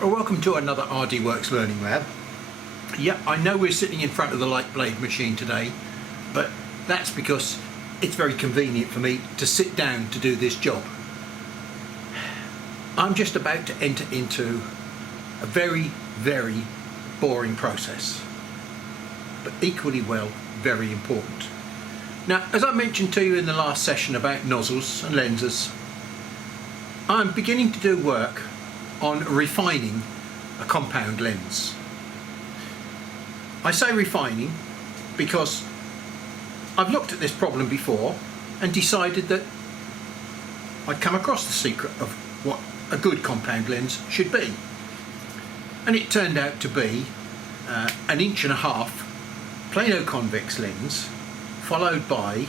Well, welcome to another RDWorks Learning Lab. Yep, I know we're sitting in front of the light blade machine today, but that's because it's very convenient for me to sit down to do this job. I'm just about to enter into a very, very boring process, but equally well, very important. Now, as I mentioned to you in the last session about nozzles and lenses, I'm beginning to do work on refining a compound lens. I say refining because I've looked at this problem before and decided that I'd come across the secret of what a good compound lens should be. And it turned out to be an 1.5 inch plano convex lens followed by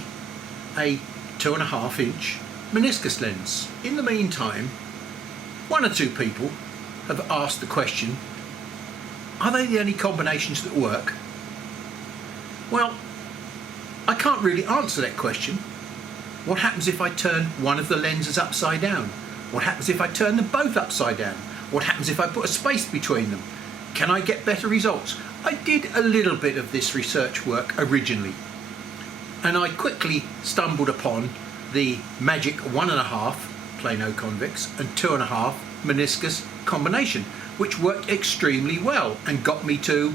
a 2.5 inch meniscus lens. In the meantime, one or two people have asked the question, are they the only combinations that work? Well, I can't really answer that question. What happens if I turn one of the lenses upside down? What happens if I turn them both upside down? What happens if I put a space between them? Can I get better results? I did a little bit of this research work originally, and I quickly stumbled upon the magic 1.5 plano convex and 2.5 meniscus combination, which worked extremely well and got me to,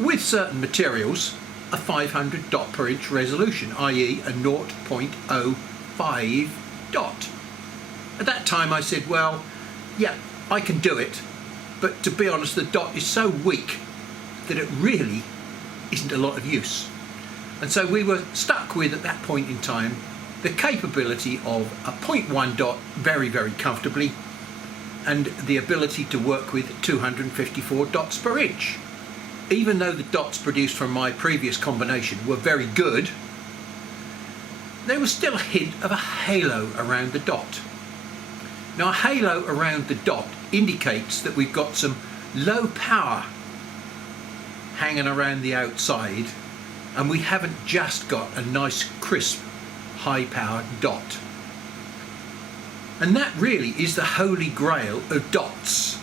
with certain materials, a 500 dot per inch resolution, i.e. a 0.05 dot. At that time I said, well, yeah, I can do it, but to be honest, the dot is so weak that it really isn't a lot of use. And so we were stuck with, at that point in time, the capability of a 0.1 dot very, very comfortably, and the ability to work with 254 dots per inch. Even though the dots produced from my previous combination were very good, there was still a hint of a halo around the dot. Now, a halo around the dot indicates that we've got some low power hanging around the outside, and we haven't just got a nice crisp high powered dot. And that really is the holy grail of dots.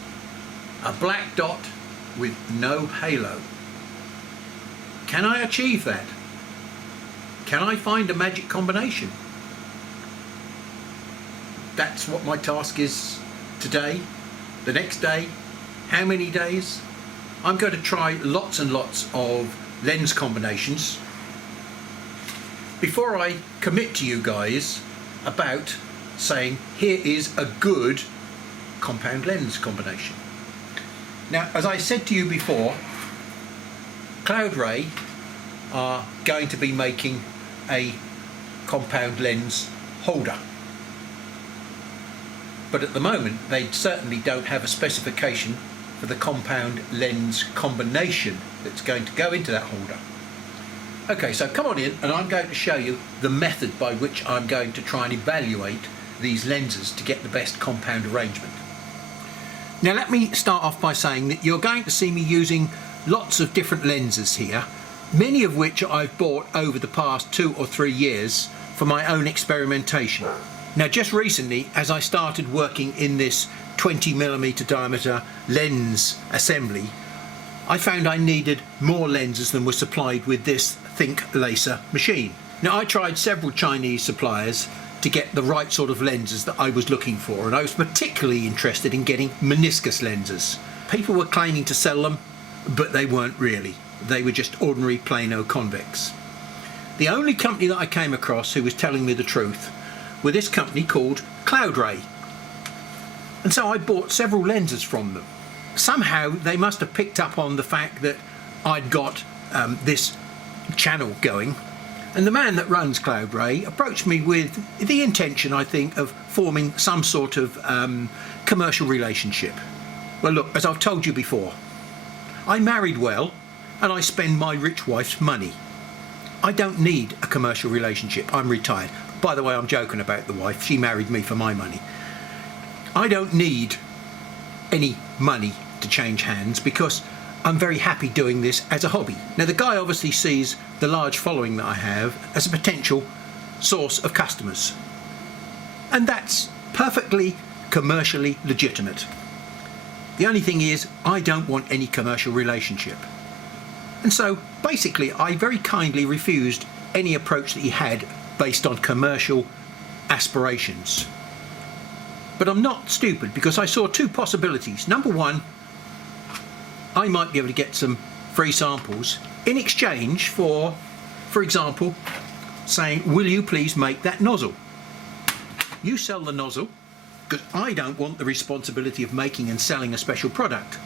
A black dot with no halo. Can I achieve that? Can I find a magic combination? That's what my task is today, the next day, how many days? I'm going to try lots and lots of lens combinations before I commit to you guys about saying here is a good compound lens combination. Now, as I said to you before, Cloud Ray are going to be making a compound lens holder, but at the moment they certainly don't have a specification for the compound lens combination that's going to go into that holder. Okay, so come on in and I'm going to show you the method by which I'm going to try and evaluate these lenses to get the best compound arrangement. Now, let me start off by saying that you're going to see me using lots of different lenses here, many of which I've bought over the past 2 or 3 years for my own experimentation. Now, just recently, as I started working in this 20mm diameter lens assembly, I found I needed more lenses than were supplied with this Think Laser machine. Now, I tried several Chinese suppliers to get the right sort of lenses that I was looking for, and I was particularly interested in getting meniscus lenses. People were claiming to sell them, but they weren't really. They were just ordinary plano convex. The only company that I came across who was telling me the truth were this company called Cloud Ray. And so I bought several lenses from them. Somehow they must have picked up on the fact that I'd got this channel going, and the man that runs Cloud Ray approached me with the intention, I think, of forming some sort of commercial relationship. Well, look, as I've told you before, I married well and I spend my rich wife's money. I don't need a commercial relationship. I'm retired. By the way, I'm joking about the wife. She married me for my money. I don't need any money to change hands because I'm very happy doing this as a hobby. Now, the guy obviously sees the large following that I have as a potential source of customers, and that's perfectly commercially legitimate. The only thing is, I don't want any commercial relationship. And so basically I very kindly refused any approach that he had based on commercial aspirations. But I'm not stupid, because I saw two possibilities. Number one, I might be able to get some free samples in exchange for example, saying, will you please make that nozzle? You sell the nozzle, because I don't want the responsibility of making and selling a special product.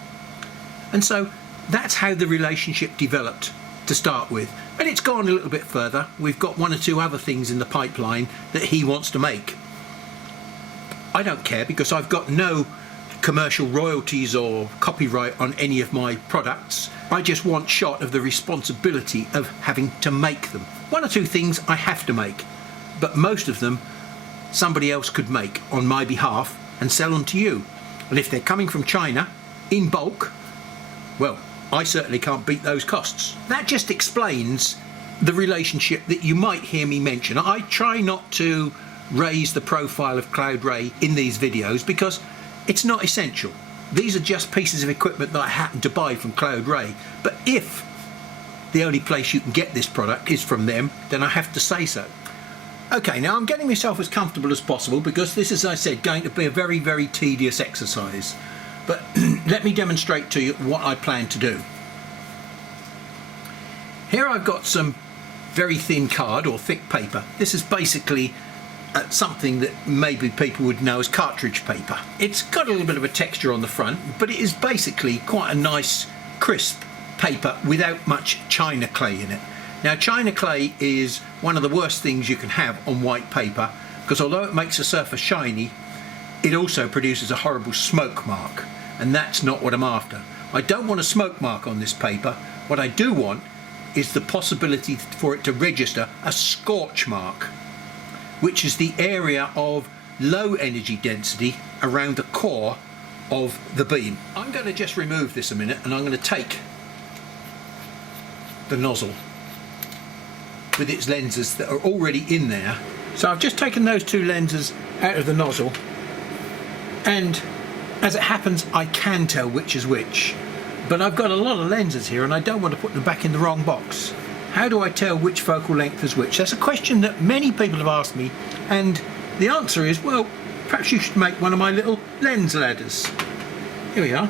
And so that's how the relationship developed to start with. And it's gone a little bit further. We've got one or two other things in the pipeline that he wants to make. I don't care, because I've got no commercial royalties or copyright on any of my products. I just want shot of the responsibility of having to make them. One or two things I have to make, but most of them somebody else could make on my behalf and sell them to you. And if they're coming from China in bulk, well, I certainly can't beat those costs. That just explains the relationship that you might hear me mention. I try not to raise the profile of Cloud Ray in these videos because it's not essential. These are just pieces of equipment that I happen to buy from Cloud Ray. But if the only place you can get this product is from them, then I have to say so. Okay, now I'm getting myself as comfortable as possible because this is, as I said, going to be a very, very tedious exercise. But let me demonstrate to you what I plan to do. Here I've got some very thin card or thick paper. This is basically something that maybe people would know as cartridge paper. It's got a little bit of a texture on the front, but it is basically quite a nice crisp paper without much china clay in it. Now, china clay is one of the worst things you can have on white paper, because although it makes the surface shiny, it also produces a horrible smoke mark, and that's not what I'm after. I don't want a smoke mark on this paper. What I do want is the possibility for it to register a scorch mark, which is the area of low energy density around the core of the beam. I'm going to just remove this a minute, and I'm going to take the nozzle with its lenses that are already in there. So I've just taken those two lenses out of the nozzle, and as it happens I can tell which is which, but I've got a lot of lenses here and I don't want to put them back in the wrong box. How do I tell which focal length is which? That's a question that many people have asked me, and the answer is, well, perhaps you should make one of my little lens ladders. Here we are.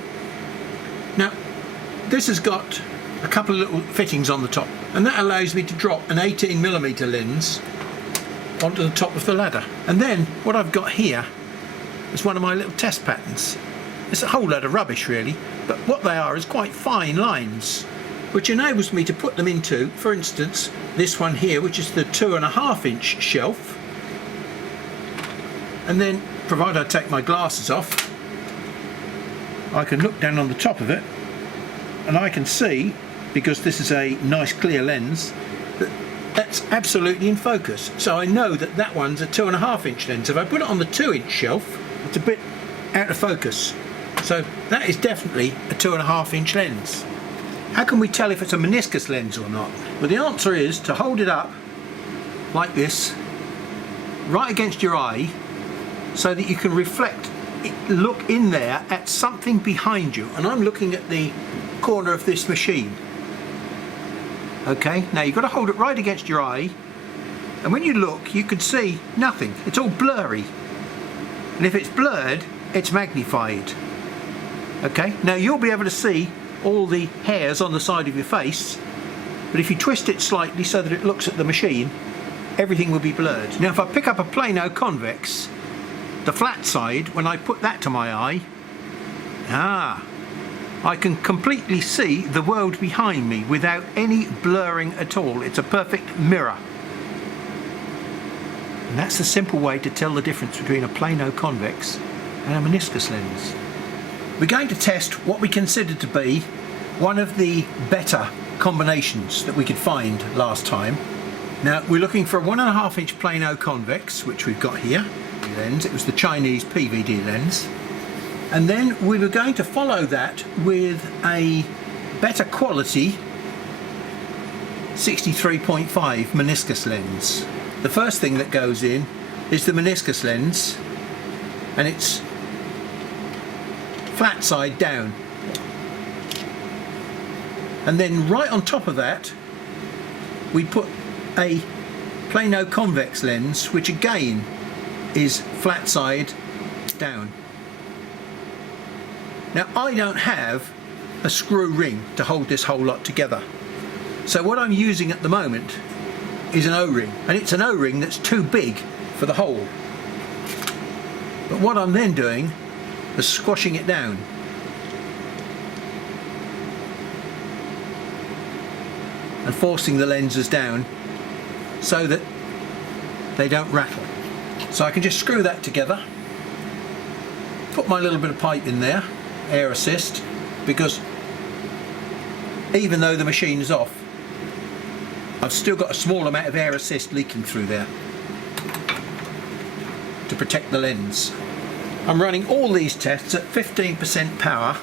Now, this has got a couple of little fittings on the top, and that allows me to drop an 18mm lens onto the top of the ladder. And then what I've got here is one of my little test patterns. It's a whole load of rubbish really, but what they are is quite fine lines, which enables me to put them into, for instance, this one here, which is the 2.5-inch shelf. And then, provided I take my glasses off, I can look down on the top of it and I can see, because this is a nice clear lens, that that's absolutely in focus. So I know that that one's a 2.5-inch lens. If I put it on the 2-inch shelf, it's a bit out of focus. So that is definitely a 2.5-inch lens. How can we tell if it's a meniscus lens or not? Well, the answer is to hold it up like this, right against your eye, so that you can look in there at something behind you. And I'm looking at the corner of this machine. Okay, now you've got to hold it right against your eye, and when you look you can see nothing. It's all blurry, and if it's blurred it's magnified. Okay, now you'll be able to see all the hairs on the side of your face, but if you twist it slightly so that it looks at the machine, everything will be blurred. Now if I pick up a plano convex, the flat side, when I put that to my eye, I can completely see the world behind me without any blurring at all. It's a perfect mirror. And that's the simple way to tell the difference between a plano convex and a meniscus lens. We're going to test what we consider to be one of the better combinations that we could find last time. Now we're looking for a 1.5-inch plano convex, which we've got here. Lens. It was the Chinese PVD lens. And then we were going to follow that with a better quality 63.5 meniscus lens. The first thing that goes in is the meniscus lens, and it's flat side down. And then right on top of that we put a plano convex lens, which again is flat side down. Now I don't have a screw ring to hold this whole lot together, so what I'm using at the moment is an O-ring, and it's an O-ring that's too big for the hole. But what I'm then doing is squashing it down. And forcing the lenses down so that they don't rattle. So I can just screw that together, put my little bit of pipe in there, air assist, because even though the machine is off, I've still got a small amount of air assist leaking through there to protect the lens. I'm running all these tests at 15% power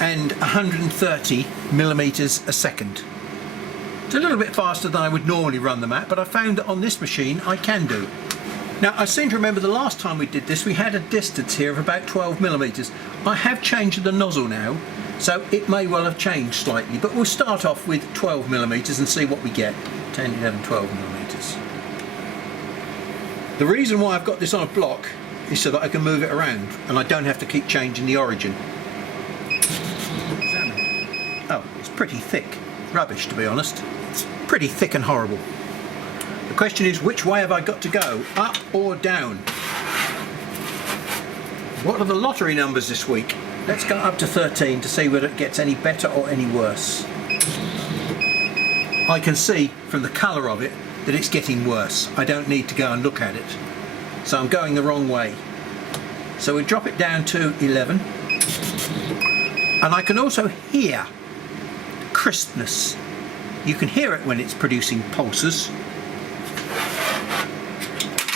and 130 millimeters a second. It's a little bit faster than I would normally run them at, but I found that on this machine I can do. Now I seem to remember the last time we did this we had a distance here of about 12 millimeters. I have changed the nozzle now, so it may well have changed slightly, but we'll start off with 12 millimeters and see what we get. 10, 11, 12 millimeters. The reason why I've got this on a block is so that I can move it around and I don't have to keep changing the origin. Oh, it's pretty thick. Rubbish, to be honest. It's pretty thick and horrible. The question is, which way have I got to go? Up or down? What are the lottery numbers this week? Let's go up to 13 to see whether it gets any better or any worse. I can see from the colour of it that it's getting worse. I don't need to go and look at it. So I'm going the wrong way. So we drop it down to 11. And I can also hear crispness. You can hear it when it's producing pulses.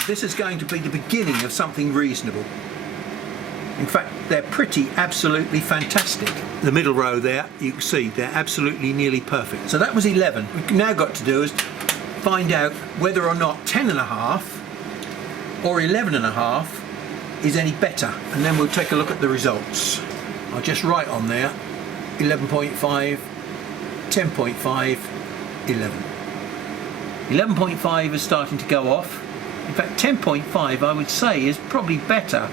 This is going to be the beginning of something reasonable. In fact, they're pretty absolutely fantastic. The middle row there, you can see they're absolutely nearly perfect. So that was 11. What we've now got to do is find out whether or not 10.5 or 11.5 is any better, and then we'll take a look at the results. I'll just write on there 11.5, 10.5, 11. 11.5 is starting to go off. In fact, 10.5 I would say is probably better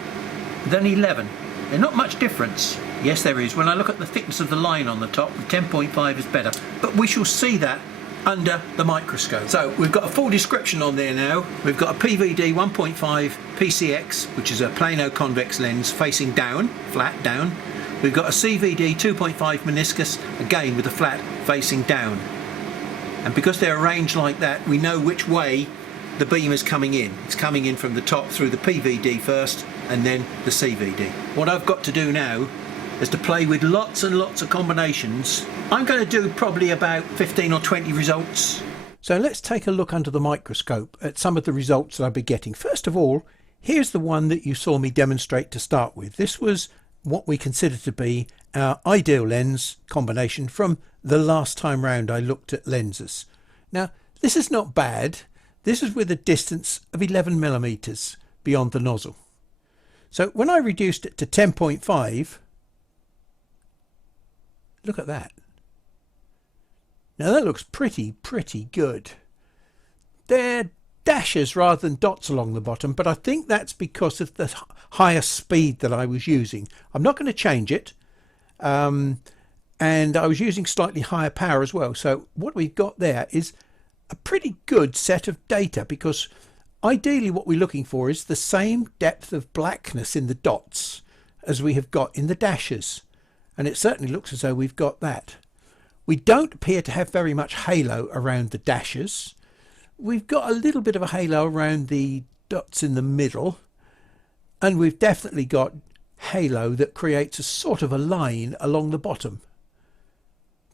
than 11. There's not much difference. Yes, there is. When I look at the thickness of the line on the top, the 10.5 is better. But we shall see that under the microscope. So we've got a full description on there now. We've got a PVD 1.5 PCX, which is a plano convex lens facing down, flat down. We've got a CVD 2.5 meniscus, again with a flat facing down. And because they're arranged like that, we know which way the beam is coming in. It's coming in from the top through the PVD first and then the CVD. What I've got to do now is to play with lots and lots of combinations. I'm going to do probably about 15 or 20 results. So let's take a look under the microscope at some of the results that I'll be getting. First of all, here's the one that you saw me demonstrate to start with. This was what we consider to be our ideal lens combination from the last time round I looked at lenses. Now, this is not bad. This is with a distance of 11 millimeters beyond the nozzle. So when I reduced it to 10.5, look at that. Now that looks pretty good. They're dashes rather than dots along the bottom, but I think that's because of the higher speed that I was using. I'm not going to change it. And I was using slightly higher power as well. So what we've got there is a pretty good set of data, because ideally what we're looking for is the same depth of blackness in the dots as we have got in the dashes. And it certainly looks as though we've got that. We don't appear to have very much halo around the dashes. We've got a little bit of a halo around the dots in the middle, and we've definitely got halo that creates a sort of a line along the bottom.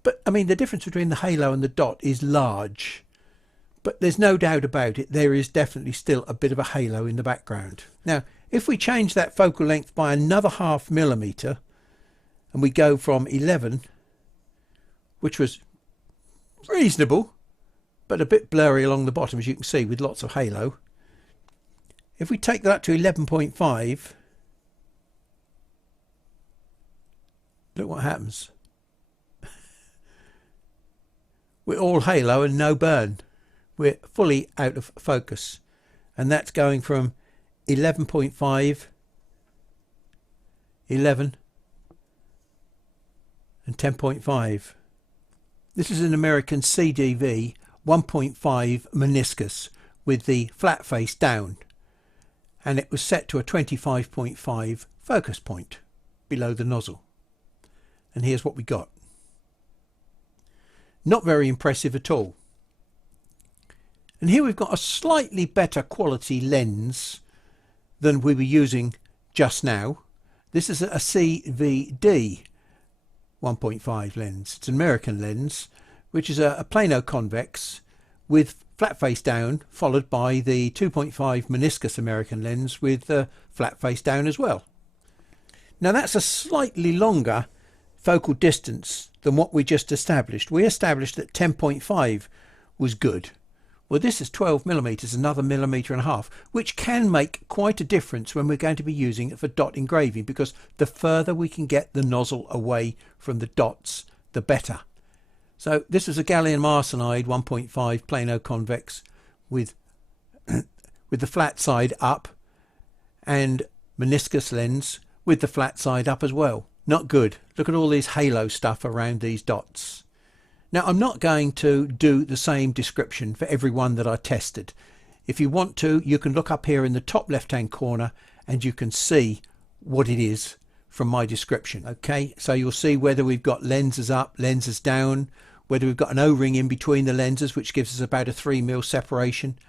But I mean, the difference between the halo and the dot is large, but there's no doubt about it, there is definitely still a bit of a halo in the background. Now if we change that focal length by another ½ millimeter and we go from 11, which was reasonable but a bit blurry along the bottom, as you can see, with lots of halo. If we take that up to 11.5, Look what happens. We're all halo and no burn. We're fully out of focus. And that's going from 11.5, 11 and 10.5. This is an American CDV 1.5 meniscus with the flat face down, and it was set to a 25.5 focus point below the nozzle. And here's what we got. Not very impressive at all. And here we've got a slightly better quality lens than we were using just now. This is a CVD 1.5 lens. It's an American lens, which is a plano convex with flat face down, followed by the 2.5 meniscus American lens with flat face down as well. Now that's a slightly longer focal distance than what we just established. We established that 10.5 was good. Well, this is 12 millimeters, another 1.5 millimeters, which can make quite a difference when we're going to be using it for dot engraving, because the further we can get the nozzle away from the dots, the better. So this is a gallium arsenide 1.5 plano convex with the flat side up, and meniscus lens with the flat side up as well. Not good. Look at all this halo stuff around these dots. Now, I'm not going to do the same description for every one that I tested. If you want to, you can look up here in the top left hand corner and you can see what it is from my description. Okay, so you'll see whether we've got lenses up, lenses down, whether we've got an O-ring in between the lenses, which gives us about a 3 mil separation.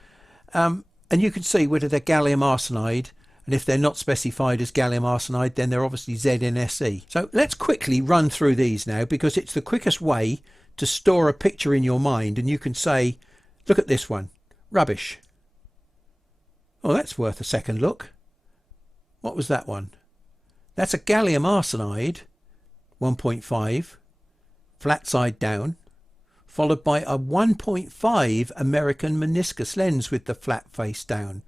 And you can see whether they're gallium arsenide, and if they're not specified as gallium arsenide, then they're obviously ZNSE. So let's quickly run through these now, because it's the quickest way to store a picture in your mind, and you can say, look at this one, rubbish. Oh, that's worth a second look. What was that one? That's a gallium arsenide 1.5 flat side down, followed by a 1.5 American meniscus lens with the flat face down,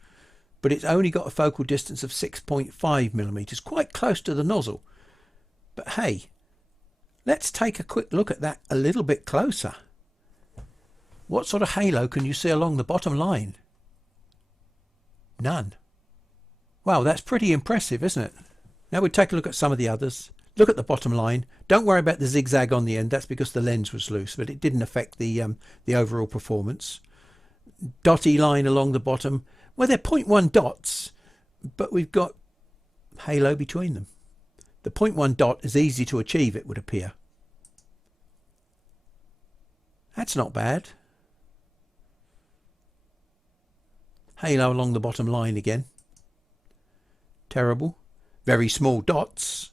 but it's only got a focal distance of 6.5 millimeters, quite close to the nozzle. But hey, let's take a quick look at that a little bit closer. What sort of halo can you see along the bottom line? None. Wow, that's pretty impressive, isn't it? Now we'll take a look at some of the others. Look at the bottom line. Don't worry about the zigzag on the end. That's because the lens was loose, but it didn't affect the overall performance. Dotty line along the bottom. Well, they're 0.1 dots, but we've got halo between them. The 0.1 dot is easy to achieve, it would appear. That's not bad. Halo along the bottom line again. Terrible. Very small dots.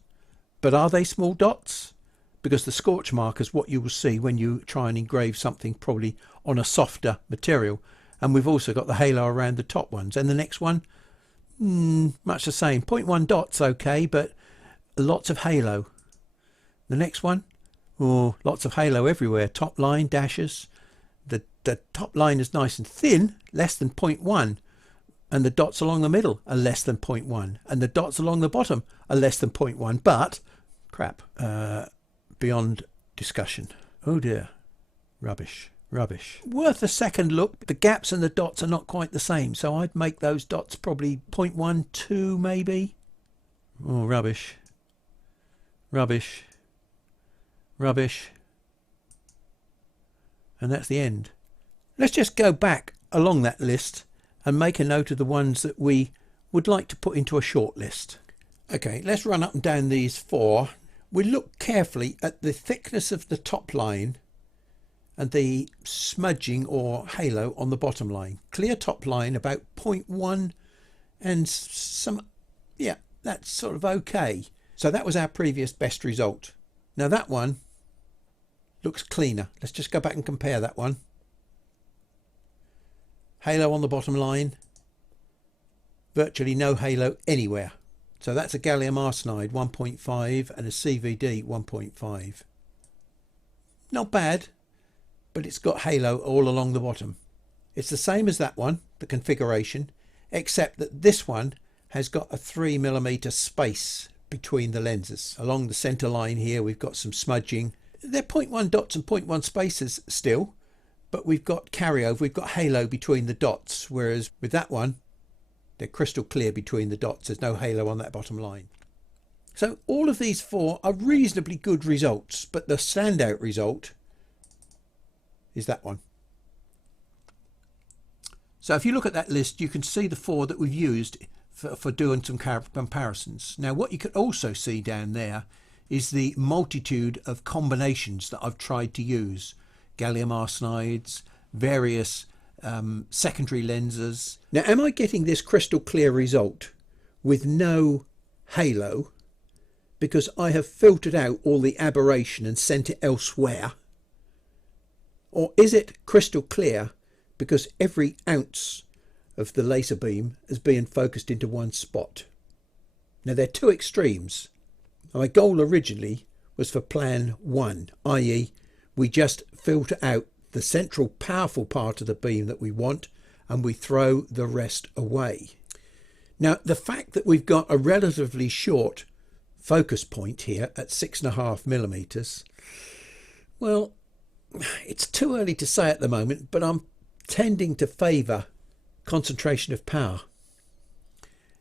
But are they small dots? Because the scorch mark is what you will see when you try and engrave something probably on a softer material. And we've also got the halo around the top ones. And the next one, much the same. 0.1 dots, okay, but lots of halo. The next one, oh, lots of halo everywhere. Top line, dashes. The top line is nice and thin, less than 0.1. And the dots along the middle are less than 0.1. And the dots along the bottom are less than 0.1. But, crap, beyond discussion. Oh dear. Rubbish. Rubbish. Worth a second look. The gaps and the dots are not quite the same. So I'd make those dots probably 0.12 maybe. Oh, rubbish. Rubbish. Rubbish. And that's the end. Let's just go back along that list and make a note of the ones that we would like to put into a short list. Okay, let's run up and down these 4. We look carefully at the thickness of the top line and the smudging or halo on the bottom line. Clear top line about 0.1 and some, yeah, that's sort of okay. So that was our previous best result. Now that one looks cleaner. Let's just go back and compare that one. Halo on the bottom line, virtually no halo anywhere. So that's a gallium arsenide 1.5 and a CVD 1.5. Not bad, but it's got halo all along the bottom. It's the same as that one, the configuration, except that this one has got a 3mm space between the lenses. Along the centre line here we've got some smudging. They're 0.1 dots and 0.1 spaces still, but we've got carryover, we've got halo between the dots, whereas with that one they're crystal clear between the dots. There's no halo on that bottom line. So all of these four are reasonably good results, but the standout result is that one. So if you look at that list, you can see the four that we've used for doing some comparisons. Now what you can also see down there is the multitude of combinations that I've tried to use. Gallium arsenide, various secondary lenses. Now am I getting this crystal clear result with no halo because I have filtered out all the aberration and sent it elsewhere? Or is it crystal clear because every ounce of the laser beam is being focused into one spot? Now they're two extremes. My goal originally was for plan 1, i.e. we just filter out the central powerful part of the beam that we want and we throw the rest away. Now the fact that we've got a relatively short focus point here at 6.5mm, well, it's too early to say at the moment, but I'm tending to favour concentration of power.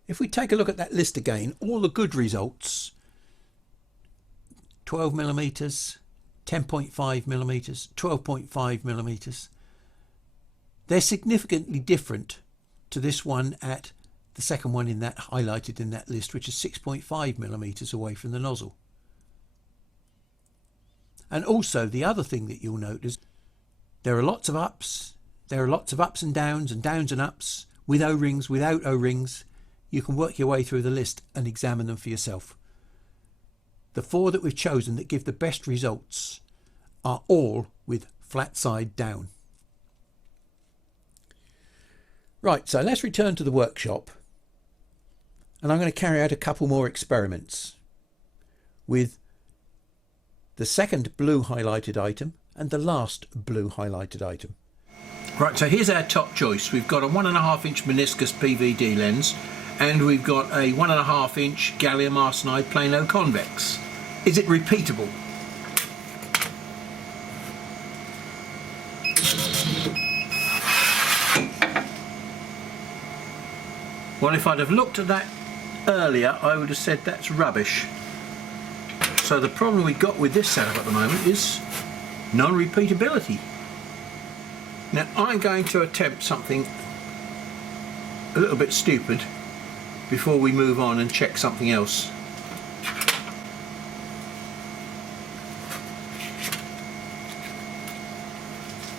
If we take a look at that list again, all the good results, 12mm, 10.5mm, 12.5mm, they're significantly different to this one at the second one in that highlighted in that list, which is 6.5mm away from the nozzle. And also the other thing that you'll notice, there are lots of ups, there are lots of ups and downs and ups, with O-rings, without O-rings. You can work your way through the list and examine them for yourself. The four that we've chosen that give the best results are all with flat side down. Right, so let's return to the workshop, and I'm going to carry out a couple more experiments with the second blue highlighted item and the last blue highlighted item. Right, so here's our top choice. We've got a 1.5-inch meniscus PVD lens and we've got a 1.5-inch gallium arsenide plano convex. Is it repeatable? Well, if I'd have looked at that earlier, I would have said that's rubbish. So the problem we've got with this setup at the moment is non-repeatability. Now I'm going to attempt something a little bit stupid before we move on and check something else.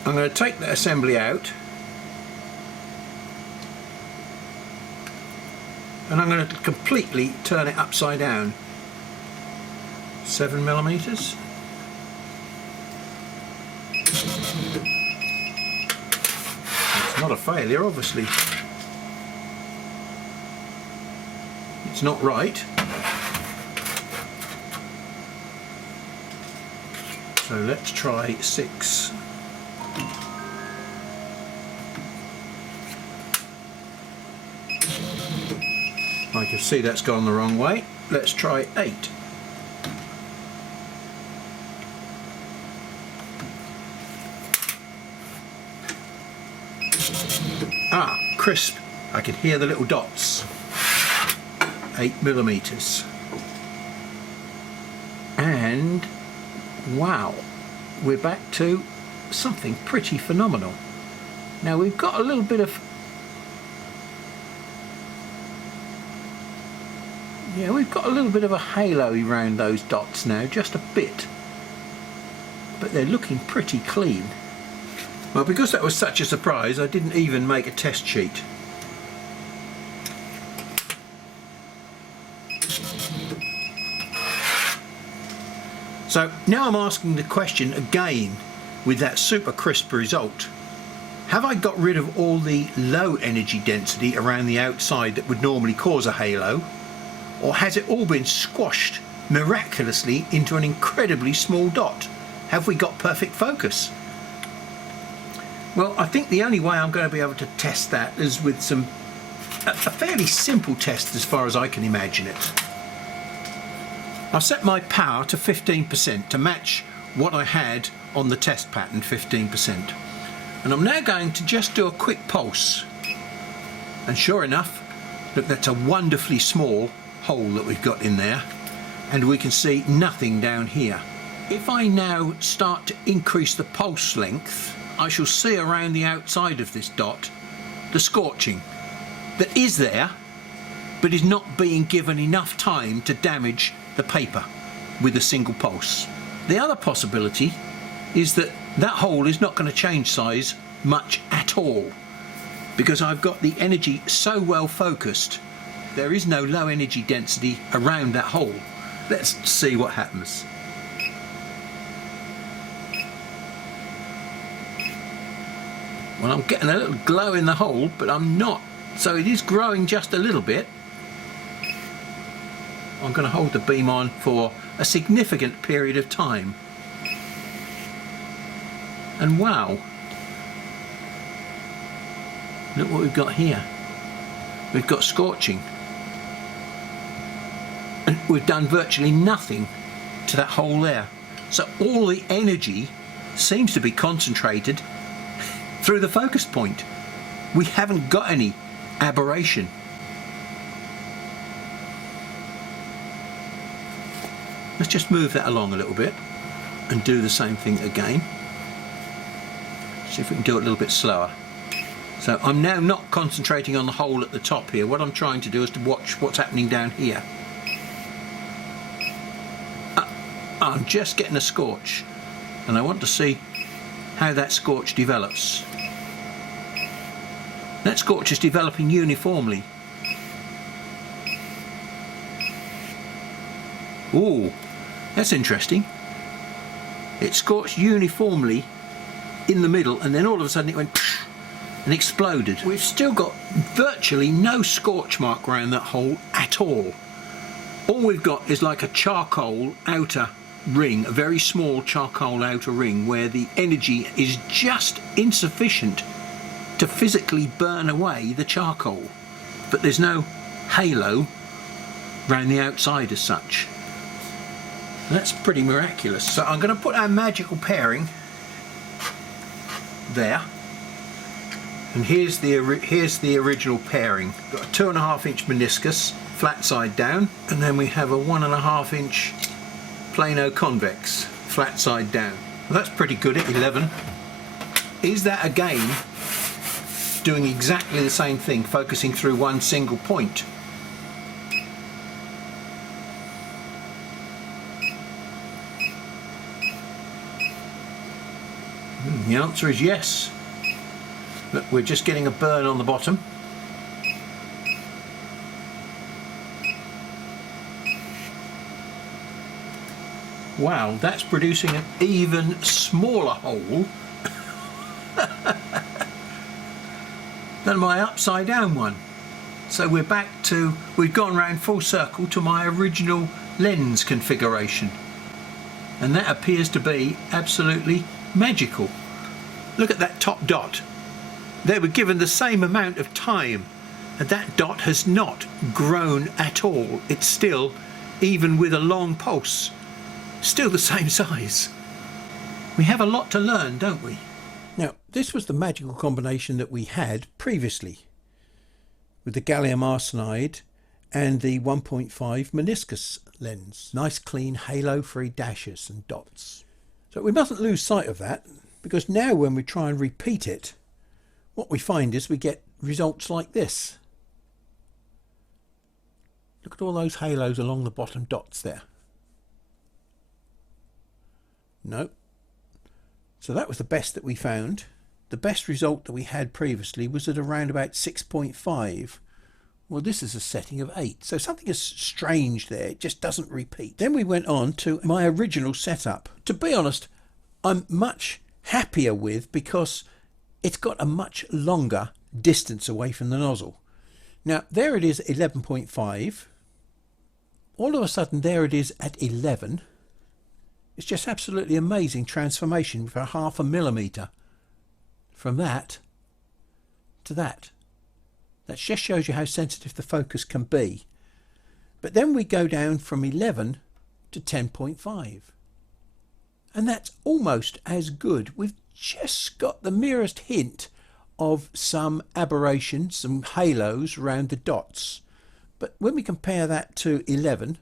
I'm going to take the assembly out and I'm going to completely turn it upside down. 7mm. It's not a failure, obviously. It's not right. So let's try 6. I can see that's gone the wrong way. Let's try 8. Ah, crisp. I can hear the little dots. 8mm. And wow, we're back to something pretty phenomenal. Now we've got a little bit of a halo around those dots now, just a bit, but they're looking pretty clean. Well, because that was such a surprise, I didn't even make a test sheet. So now I'm asking the question again with that super crisp result. Have I got rid of all the low energy density around the outside that would normally cause a halo? Or has it all been squashed miraculously into an incredibly small dot? Have we got perfect focus? Well, I think the only way I'm going to be able to test that is with a fairly simple test as far as I can imagine it. I've set my power to 15% to match what I had on the test pattern, 15%. And I'm now going to just do a quick pulse. And sure enough, look, that's a wonderfully small hole that we've got in there. And we can see nothing down here. If I now start to increase the pulse length, I shall see around the outside of this dot the scorching that is there, but is not being given enough time to damage the paper with a single pulse. The other possibility is that that hole is not going to change size much at all, because I've got the energy so well focused. There is no low energy density around that hole. Let's see what happens. Well, I'm getting a little glow in the hole, but I'm not. So it is growing just a little bit. I'm going to hold the beam on for a significant period of time. And wow, look what we've got here. We've got scorching. And we've done virtually nothing to that hole there. So all the energy seems to be concentrated through the focus point. We haven't got any aberration. Let's just move that along a little bit and do the same thing again. See if we can do it a little bit slower. So I'm now not concentrating on the hole at the top here. What I'm trying to do is to watch what's happening down here. I'm just getting a scorch, and I want to see how that scorch develops. That scorch is developing uniformly. Ooh, that's interesting. It scorched uniformly in the middle, and then all of a sudden it went and exploded. We've still got virtually no scorch mark around that hole at all. All we've got is like a charcoal outer ring, a very small charcoal outer ring, where the energy is just insufficient to physically burn away the charcoal, but there's no halo around the outside as such. That's pretty miraculous. So I'm going to put our magical pairing there, and here's the original pairing. Got a 2.5 inch meniscus flat side down, and then we have a 1.5 inch plano convex flat side down. Well, that's pretty good at 11. Is that again doing exactly the same thing, focusing through one single point? The answer is yes. Look, we're just getting a burn on the bottom. Wow, that's producing an even smaller hole than my upside down one. So we're back to, we've gone round full circle to my original lens configuration. And that appears to be absolutely magical. Look at that top dot. They were given the same amount of time, and that dot has not grown at all. It's still, even with a long pulse, still the same size. We have a lot to learn, don't we? Now, this was the magical combination that we had previously with the gallium arsenide and the 1.5 meniscus lens. Nice clean halo-free dashes and dots. So we mustn't lose sight of that, because now when we try and repeat it, what we find is we get results like this. Look at all those halos along the bottom dots there. No. So that was the best that we found. The best result that we had previously was at around about 6.5. Well, this is a setting of 8. So something is strange there. It just doesn't repeat. Then we went on to my original setup. To be honest, I'm much happier with, because it's got a much longer distance away from the nozzle. Now, there it is at 11.5. All of a sudden, there it is at 11. It's just absolutely amazing transformation for 0.5 millimetre from that to that. That just shows you how sensitive the focus can be. But then we go down from 11 to 10.5. And that's almost as good. We've just got the merest hint of some aberration, some halos around the dots. But when we compare that to 11,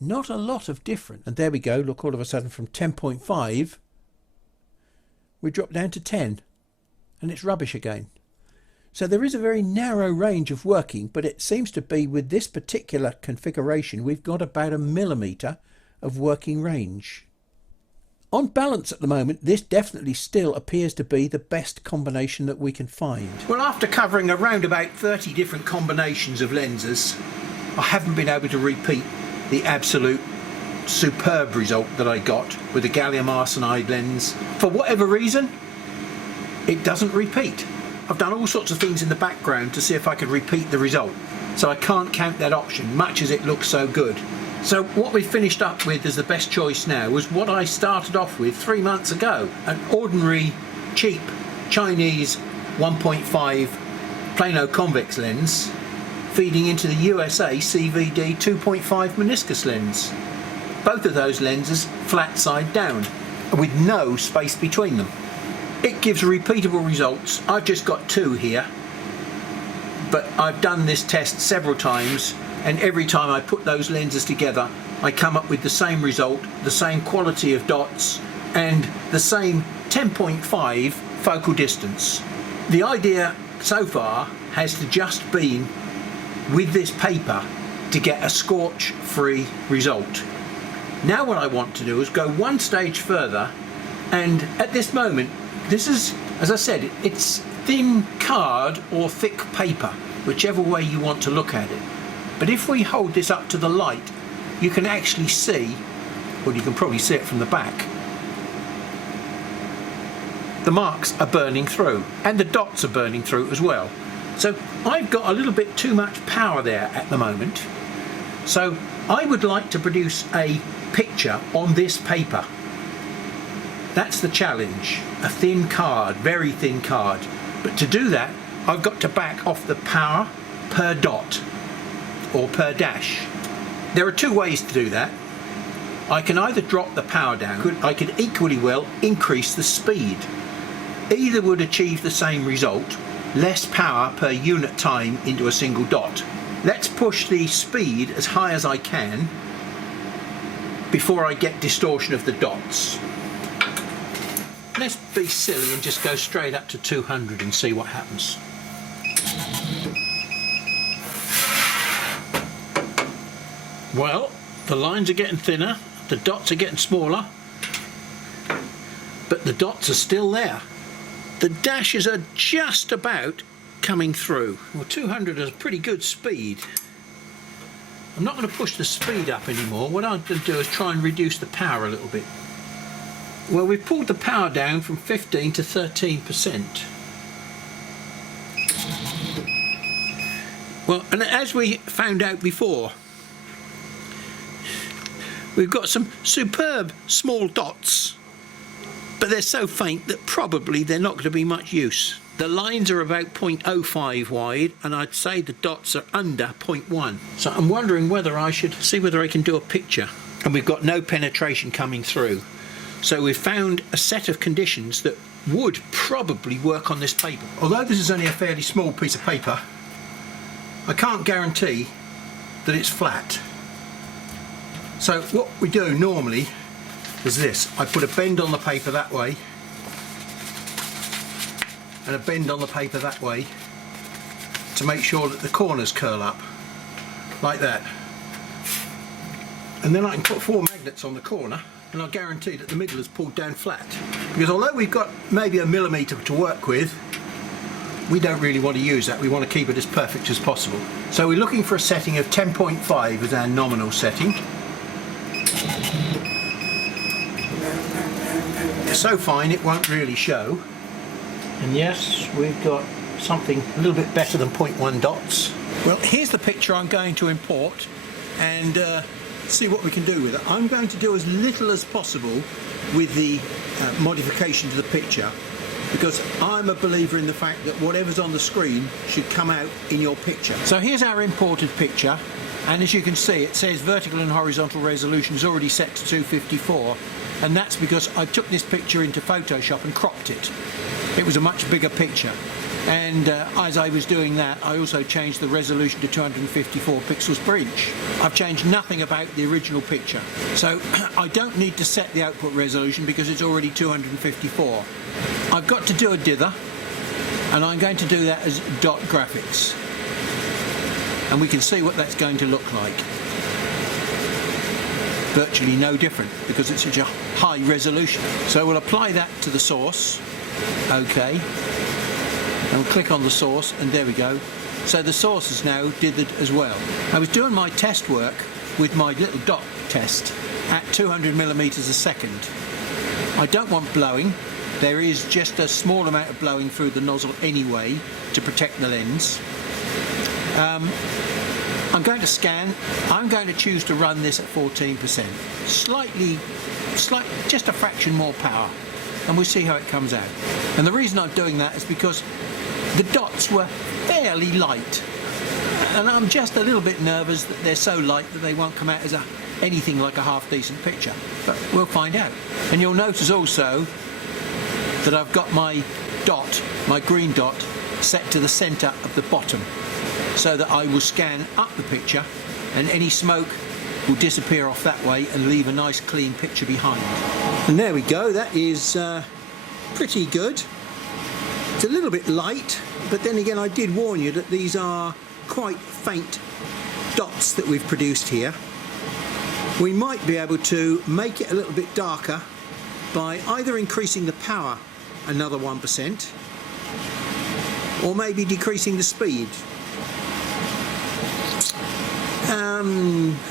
not a lot of difference. And there we go. Look, all of a sudden from 10.5, we drop down to 10. And it's rubbish again. So there is a very narrow range of working, but it seems to be with this particular configuration, we've got about 1 millimetre of working range. On balance at the moment, this definitely still appears to be the best combination that we can find. Well, after covering around about 30 different combinations of lenses, I haven't been able to repeat the absolute superb result that I got with the gallium arsenide lens. For whatever reason, it doesn't repeat. I've done all sorts of things in the background to see if I could repeat the result, so I can't count that option, much as it looks so good. So what we finished up with as the best choice now was what I started off with 3 months ago, an ordinary cheap Chinese 1.5 plano convex lens feeding into the USA CVD 2.5 meniscus lens. Both of those lenses flat side down with no space between them. It gives repeatable results. I've just got 2 here, but I've done this test several times, and every time I put those lenses together I come up with the same result, the same quality of dots and the same 10.5 focal distance. The idea so far has just been with this paper to get a scorch free result. Now what I want to do is go one stage further, and at this moment this is, as I said, it's thin card or thick paper, whichever way you want to look at it. But if we hold this up to the light, you can actually see, well, you can probably see it from the back, the marks are burning through and the dots are burning through as well. So I've got a little bit too much power there at the moment. So I would like to produce a picture on this paper. That's the challenge. A thin card, very thin card. But to do that, I've got to back off the power per dot or per dash. There are 2 ways to do that. I can either drop the power down, I could equally well increase the speed. Either would achieve the same result, less power per unit time into a single dot. Let's push the speed as high as I can before I get distortion of the dots. Let's be silly and just go straight up to 200 and see what happens. Well, the lines are getting thinner, the dots are getting smaller, but the dots are still there. The dashes are just about coming through. Well, 200 is a pretty good speed. I'm not going to push the speed up anymore. What I'm going to do is try and reduce the power a little bit. Well, we've pulled the power down from 15 to 13%. Well, and as we found out before, we've got some superb small dots, but they're so faint that probably they're not going to be much use. The lines are about 0.05 wide, and I'd say the dots are under 0.1. So I'm wondering whether I should see whether I can do a picture. And we've got no penetration coming through. So we've found a set of conditions that would probably work on this paper. Although this is only a fairly small piece of paper, I can't guarantee that it's flat. So what we do normally is this. I put a bend on the paper that way and a bend on the paper that way to make sure that the corners curl up like that. And then I can put 4 magnets on the corner and I'll guarantee that the middle is pulled down flat. Because although we've got maybe 1 millimetre to work with, we don't really want to use that. We want to keep it as perfect as possible. So we're looking for a setting of 10.5 as our nominal setting. So fine it won't really show. And yes, we've got something a little bit better than 0.1 dots. Well, here's the picture I'm going to import and see what we can do with it. I'm going to do as little as possible with the modification to the picture, because I'm a believer in the fact that whatever's on the screen should come out in your picture. So here's our imported picture, And as you can see, it says vertical and horizontal resolution is already set to 254, and that's because I took this picture into Photoshop and cropped it. It was a much bigger picture, and as I was doing that, I also changed the resolution to 254 pixels per inch. I've changed nothing about the original picture, so I don't need to set the output resolution because it's already 254. I've got to do a dither, and I'm going to do that as dot graphics, and we can see what that's going to look like. Virtually no different because it's such a high resolution. So we'll apply that to the source. OK, and we'll click on the source, and there we go. So the source is now dithered as well. I was doing my test work with my little dot test at 200mm a second. I don't want blowing. There is just a small amount of blowing through the nozzle anyway to protect the lens. I'm going to scan. I'm going to choose to run this at 14%. Just a fraction more power. And we'll see how it comes out. And the reason I'm doing that is because the dots were fairly light. And I'm just a little bit nervous that they're so light that they won't come out as anything like a half-decent picture. But we'll find out. And you'll notice also that I've got my dot, my green dot, set to the centre of the bottom, so that I will scan up the picture and any smoke will disappear off that way and leave a nice clean picture behind. And there we go, that is pretty good. It's a little bit light, but then again I did warn you that these are quite faint dots that we've produced here. We might be able to make it a little bit darker by either increasing the power another 1% or maybe decreasing the speed.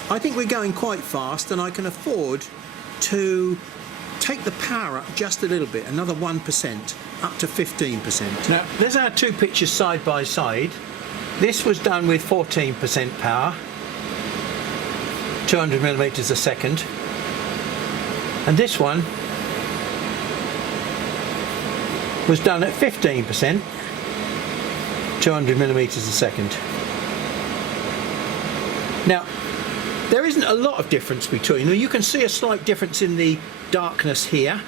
I think we're going quite fast, and I can afford to take the power up just a little bit, another 1%, up to 15%. Now, there's our two pictures side by side. This was done with 14% power, 200mm a second, and this one was done at 15%, 200mm a second. Now, there isn't a lot of difference between them. You can see a slight difference in the darkness here.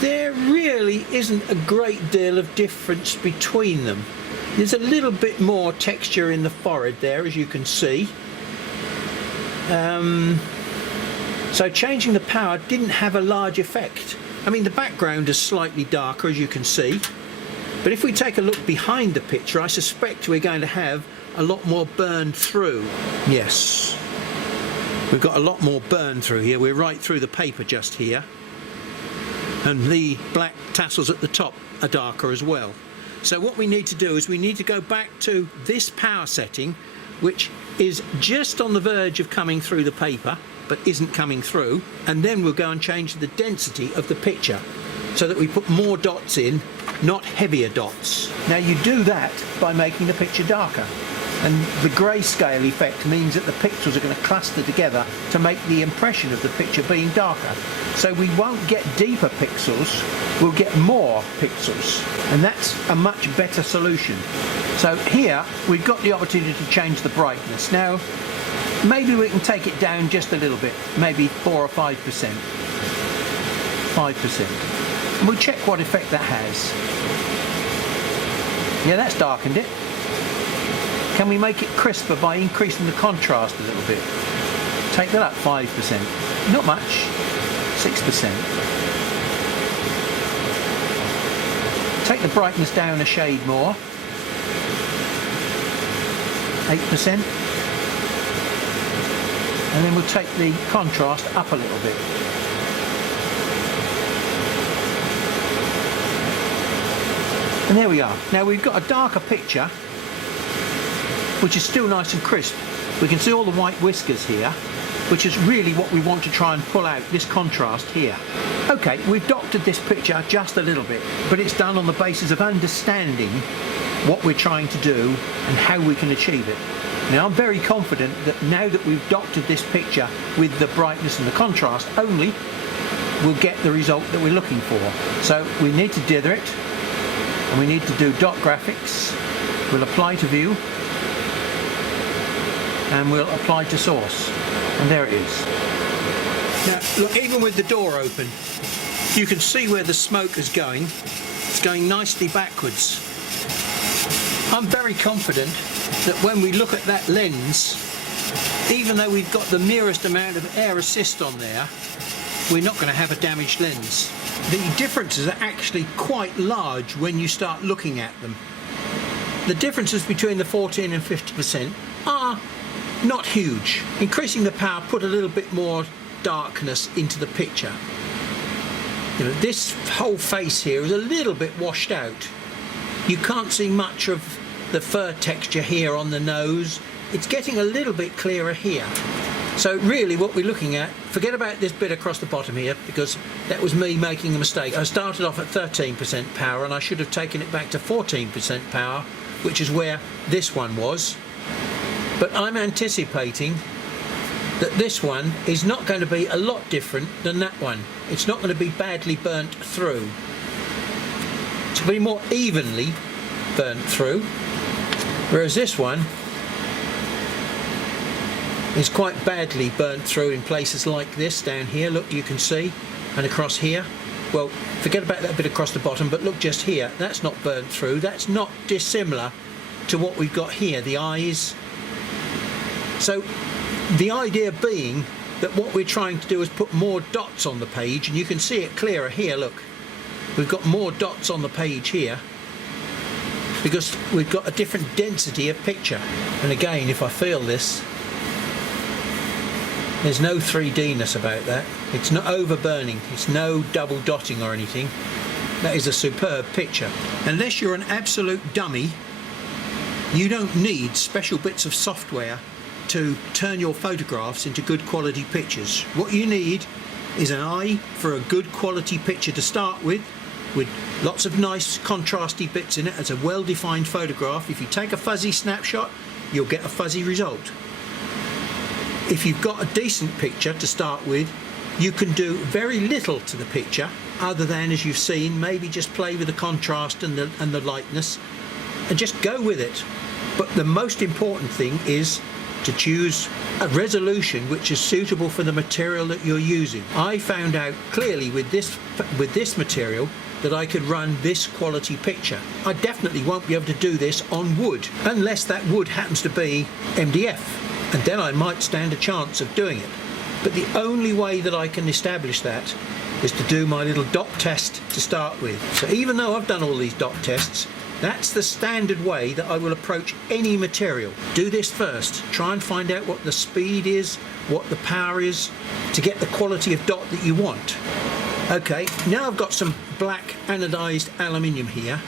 There really isn't a great deal of difference between them. There's a little bit more texture in the forehead there, as you can see. So changing the power didn't have a large effect. I mean, the background is slightly darker, as you can see. But if we take a look behind the picture, I suspect we're going to have a lot more burn through. Yes, we've got a lot more burn through here. We're right through the paper just here, and the black tassels at the top are darker as well. So what we need to do is we need to go back to this power setting, which is just on the verge of coming through the paper but isn't coming through, and then we'll go and change the density of the picture so that we put more dots in, not heavier dots. Now, you do that by making the picture darker. And the grayscale effect means that the pixels are going to cluster together to make the impression of the picture being darker. So we won't get deeper pixels, we'll get more pixels. And that's a much better solution. So here we've got the opportunity to change the brightness. Now, maybe we can take it down just a little bit, maybe 4 or 5%. 5%. And we'll check what effect that has. Yeah, that's darkened it. Can we make it crisper by increasing the contrast a little bit? Take that up 5%. Not much. 6%. Take the brightness down a shade more. 8%. And then we'll take the contrast up a little bit. And there we are. Now we've got a darker picture, which is still nice and crisp. We can see all the white whiskers here, which is really what we want to try and pull out, this contrast here. Okay, we've doctored this picture just a little bit, but it's done on the basis of understanding what we're trying to do and how we can achieve it. Now, I'm very confident that now that we've doctored this picture with the brightness and the contrast only, we'll get the result that we're looking for. So we need to dither it, and we need to do dot graphics. We'll apply to view. and we'll apply to source, and there it is. Now look, even with the door open, you can see where the smoke is going. It's going nicely backwards. I'm very confident that when we look at that lens, even though we've got the merest amount of air assist on there, we're not going to have a damaged lens. The differences are actually quite large when you start looking at them. The differences between the 14 and 50% are not huge. Increasing the power put a little bit more darkness into the picture. You know, this whole face here is a little bit washed out. You can't see much of the fur texture here on the nose. It's getting a little bit clearer here. So really what we're looking at, forget about this bit across the bottom here, because that was me making a mistake. I started off at 13% power and I should have taken it back to 14% power, which is where this one was. But I'm anticipating that this one is not going to be a lot different than that one. It's not going to be badly burnt through. It's going to be more evenly burnt through, whereas this one is quite badly burnt through in places like this down here. Look, you can see, and across here. Well, forget about that bit across the bottom, but look just here, that's not burnt through. That's not dissimilar to what we've got here, the eyes. So the idea being that what we're trying to do is put more dots on the page, and you can see it clearer here. Look, we've got more dots on the page here because we've got a different density of picture. And again, if I feel this, there's no 3D-ness about that. It's not overburning, it's no double dotting or anything. That is a superb picture. Unless you're an absolute dummy, you don't need special bits of software to turn your photographs into good quality pictures. What you need is an eye for a good quality picture to start with lots of nice contrasty bits in it as a well-defined photograph. If you take a fuzzy snapshot, you'll get a fuzzy result. If you've got a decent picture to start with, you can do very little to the picture other than, as you've seen, maybe just play with the contrast and the lightness and just go with it. But the most important thing is to choose a resolution which is suitable for the material that you're using. I found out clearly with this material that I could run this quality picture. I definitely won't be able to do this on wood unless that wood happens to be MDF, and then I might stand a chance of doing it. But the only way that I can establish that is to do my little dot test to start with. So even though I've done all these dot tests, that's the standard way that I will approach any material. Do this first. Try and find out what the speed is, what the power is, to get the quality of dot that you want. Okay, now I've got some black anodized aluminium here,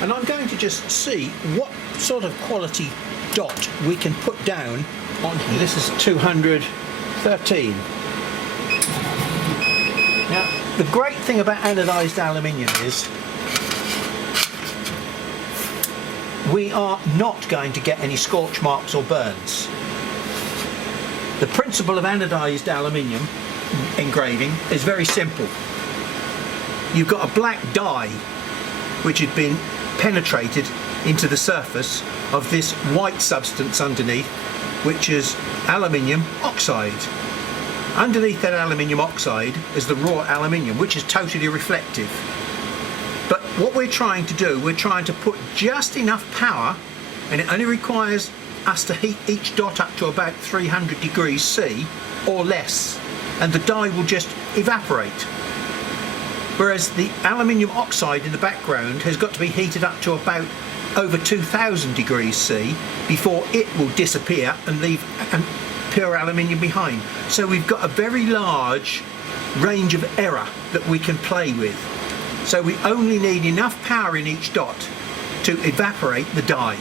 and I'm going to just see what sort of quality dot we can put down on here. This is 213. Now, the great thing about anodized aluminium is we are not going to get any scorch marks or burns. The principle of anodized aluminium engraving is very simple. You've got a black dye which had been penetrated into the surface of this white substance underneath, which is aluminium oxide. Underneath that aluminium oxide is the raw aluminium, which is totally reflective. But what we're trying to do, we're trying to put just enough power, and it only requires us to heat each dot up to about 300 degrees C or less, and the dye will just evaporate. Whereas the aluminium oxide in the background has got to be heated up to about over 2000 degrees C before it will disappear and leave pure aluminium behind. So we've got a very large range of error that we can play with. So we only need enough power in each dot to evaporate the dye.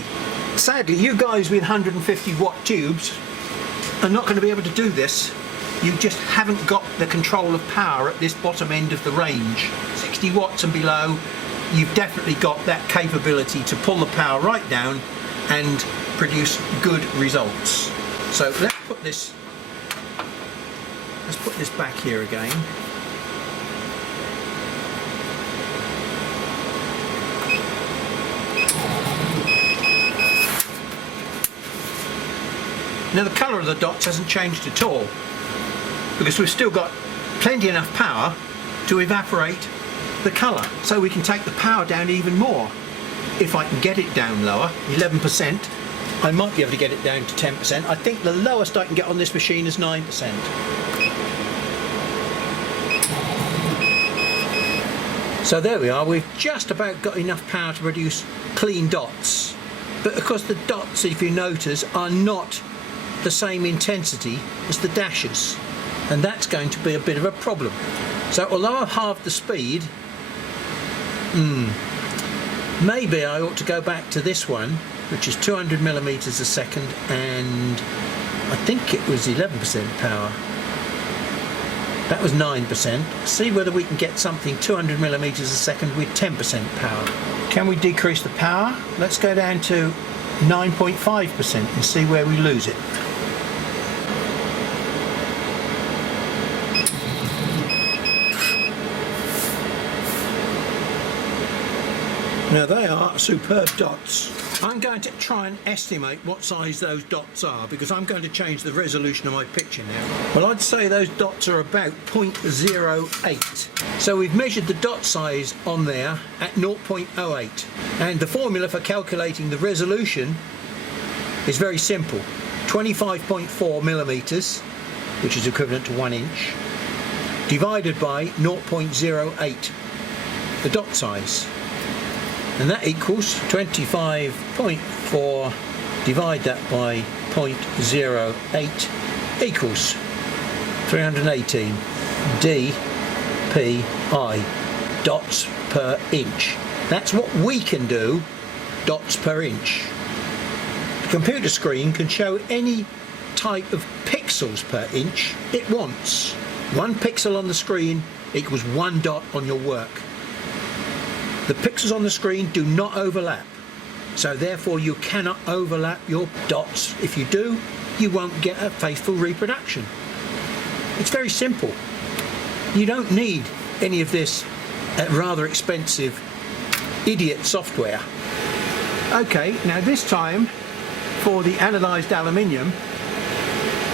Sadly, you guys with 150 watt tubes are not going to be able to do this. You just haven't got the control of power at this bottom end of the range. 60 watts and below, you've definitely got that capability to pull the power right down and produce good results. So let's put this back here again. Now the colour of the dots hasn't changed at all because we've still got plenty enough power to evaporate the colour, so we can take the power down even more. If I can get it down lower, 11%, I might be able to get it down to 10%. I think the lowest I can get on this machine is 9%. So there we are, we've just about got enough power to produce clean dots. But of course the dots, if you notice, are not the same intensity as the dashes. And that's going to be a bit of a problem. So although I've halved the speed, maybe I ought to go back to this one, which is 200 millimeters a second, and I think it was 11% power. That was 9%. See whether we can get something 200 millimeters a second with 10% power. Can we decrease the power? Let's go down to 9.5% and see where we lose it. Now they are superb dots. I'm going to try and estimate what size those dots are because I'm going to change the resolution of my picture now. Well, I'd say those dots are about 0.08. So we've measured the dot size on there at 0.08. And the formula for calculating the resolution is very simple. 25.4 millimeters, which is equivalent to 1 inch, divided by 0.08, the dot size. And that equals 25.4, divide that by 0.08 equals 318 dpi, dots per inch. That's what we can do, dots per inch. The computer screen can show any type of pixels per inch it wants. 1 pixel on the screen equals 1 dot on your work. The pixels on the screen do not overlap, so therefore you cannot overlap your dots. If you do, you won't get a faithful reproduction. It's very simple. You don't need any of this rather expensive idiot software. Okay, now this time for the anodized aluminium,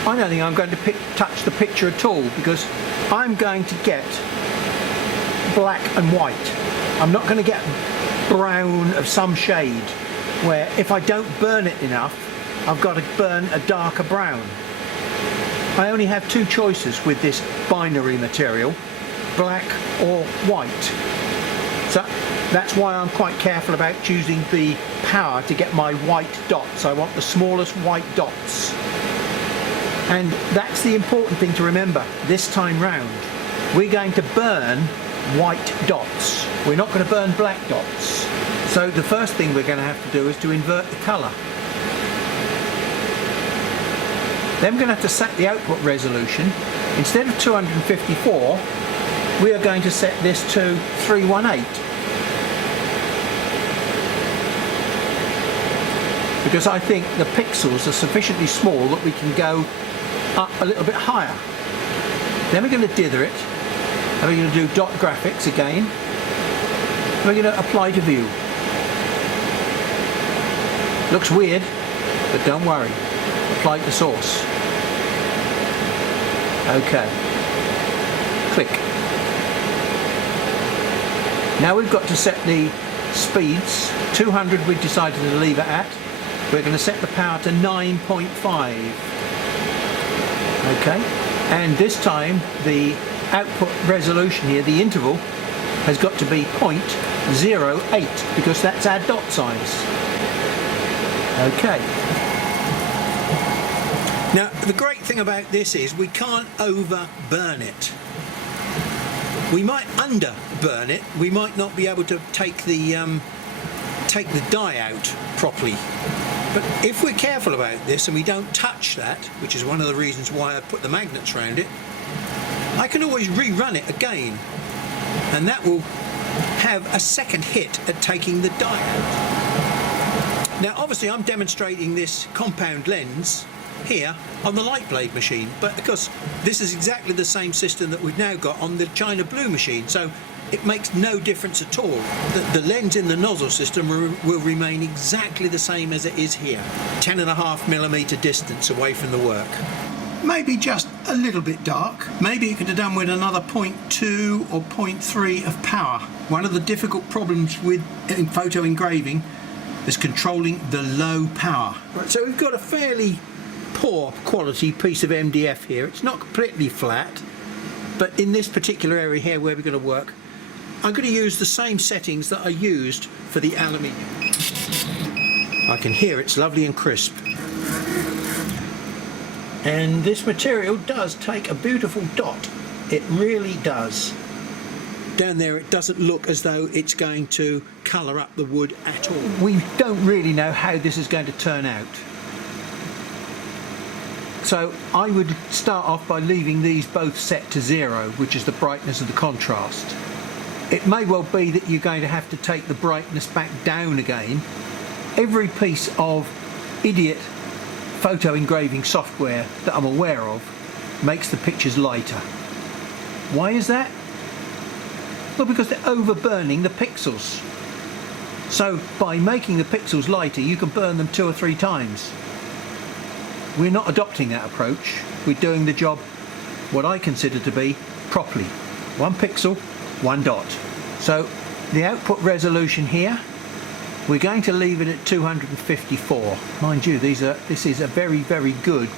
I don't think I'm going to touch the picture at all because I'm going to get black and white. I'm not going to get brown of some shade where if I don't burn it enough, I've got to burn a darker brown. I only have 2 choices with this binary material, black or white. So that's why I'm quite careful about choosing the power to get my white dots. I want the smallest white dots. And that's the important thing to remember this time round. We're going to burn white dots. We're not going to burn black dots. So the first thing we're going to have to do is to invert the colour. Then we're going to have to set the output resolution. Instead of 254, we are going to set this to 318. Because I think the pixels are sufficiently small that we can go up a little bit higher. Then we're going to dither it. And we're going to do dot graphics again. We're going to apply to view. Looks weird, but don't worry. Apply to source. Okay. Click. Now we've got to set the speeds. 200 we've decided to leave it at. We're going to set the power to 9.5. Okay. And this time the output resolution here, the interval, has got to be 0.08 because that's our dot size. Okay. Now the great thing about this is we can't over burn it. We might under burn it. We might not be able to take the dye out properly. But if we're careful about this and we don't touch that, which is one of the reasons why I put the magnets around it, I can always rerun it again, and that will have a second hit at taking the dye out. Now obviously I'm demonstrating this compound lens here on the light blade machine, but of course this is exactly the same system that we've now got on the China blue machine, so it makes no difference at all. The lens in the nozzle system will remain exactly the same as it is here, 10.5mm distance away from the work. Maybe just a little bit dark. Maybe it could have done with another 0.2 or 0.3 of power. One of the difficult problems in photo engraving is controlling the low power. Right, so we've got a fairly poor quality piece of MDF here. It's not completely flat, but in this particular area here where we're going to work, I'm going to use the same settings that I used for the aluminium. I can hear it's lovely and crisp. And this material does take a beautiful dot. It really does. Down there it doesn't look as though it's going to colour up the wood at all. We don't really know how this is going to turn out. So I would start off by leaving these both set to 0, which is the brightness of the contrast. It may well be that you're going to have to take the brightness back down again. Every piece of idiot photo engraving software that I'm aware of makes the pictures lighter. Why is that? Well, because they're overburning the pixels. So by making the pixels lighter, you can burn them 2 or 3 times. We're not adopting that approach. We're doing the job, what I consider to be, properly. 1 pixel, 1 dot. So the output resolution here, we're going to leave it at 254. Mind you, this is a very, very good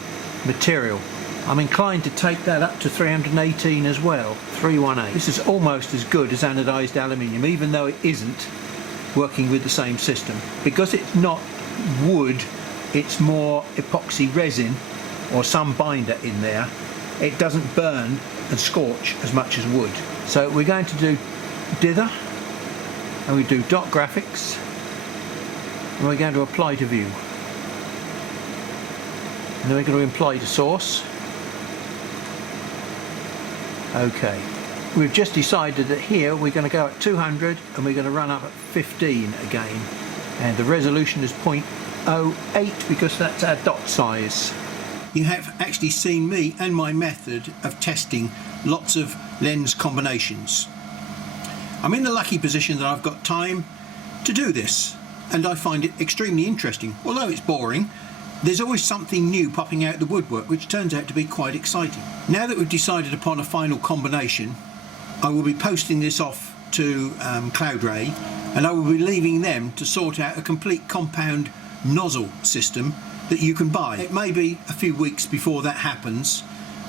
material. I'm inclined to take that up to 318 as well, 318. This is almost as good as anodized aluminium, even though it isn't working with the same system. Because it's not wood, it's more epoxy resin or some binder in there. It doesn't burn and scorch as much as wood. So we're going to do dither, and we do dot graphics, and we're going to apply to view. And then we're going to apply to source. Okay, we've just decided that here we're going to go at 200 and we're going to run up at 15 again. And the resolution is 0.08 because that's our dot size. You have actually seen me and my method of testing lots of lens combinations. I'm in the lucky position that I've got time to do this, and I find it extremely interesting. Although it's boring, there's always something new popping out of the woodwork, which turns out to be quite exciting. Now that we've decided upon a final combination, I will be posting this off to Ray, and I will be leaving them to sort out a complete compound nozzle system that you can buy. It may be a few weeks before that happens,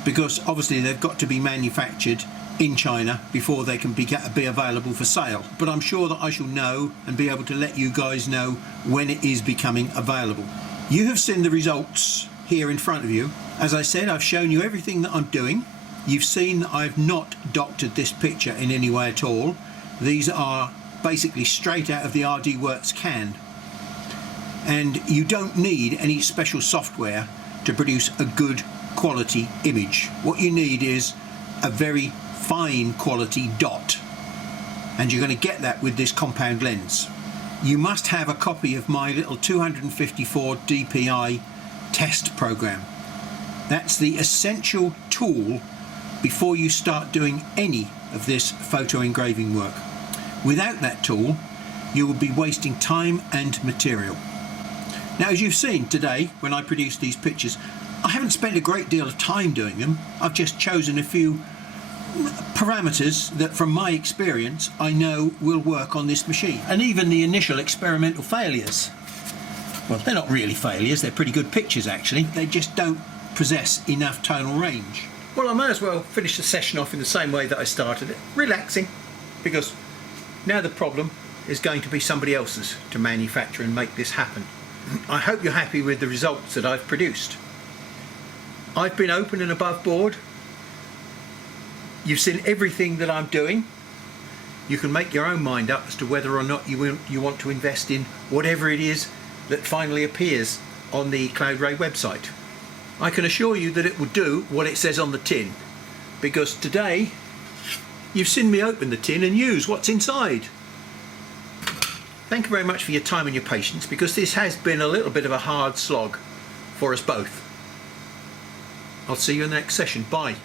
because obviously they've got to be manufactured in China before they can be available for sale. But I'm sure that I shall know and be able to let you guys know when it is becoming available. You have seen the results here in front of you. As I said, I've shown you everything that I'm doing. You've seen that I've not doctored this picture in any way at all. These are basically straight out of the RDWorks can. And you don't need any special software to produce a good quality image. What you need is a very fine quality dot. And you're going to get that with this compound lens. You must have a copy of my little 254 DPI test program. That's the essential tool before you start doing any of this photo engraving work. Without that tool, you will be wasting time and material. Now, as you've seen today, when I produce these pictures, I haven't spent a great deal of time doing them. I've just chosen a few parameters that from my experience I know will work on this machine. And even the initial experimental failures, well, they're not really failures, they're pretty good pictures actually. They just don't possess enough tonal range. Well, I may as well finish the session off in the same way that I started it, relaxing, because now the problem is going to be somebody else's to manufacture and make this happen. I hope you're happy with the results that I've produced. I've been open and above board. You've seen everything that I'm doing. You can make your own mind up as to whether or not you want to invest in whatever it is that finally appears on the Ray website. I can assure you that it will do what it says on the tin, because today you've seen me open the tin and use what's inside. Thank you very much for your time and your patience, because this has been a little bit of a hard slog for us both. I'll see you in the next session. Bye.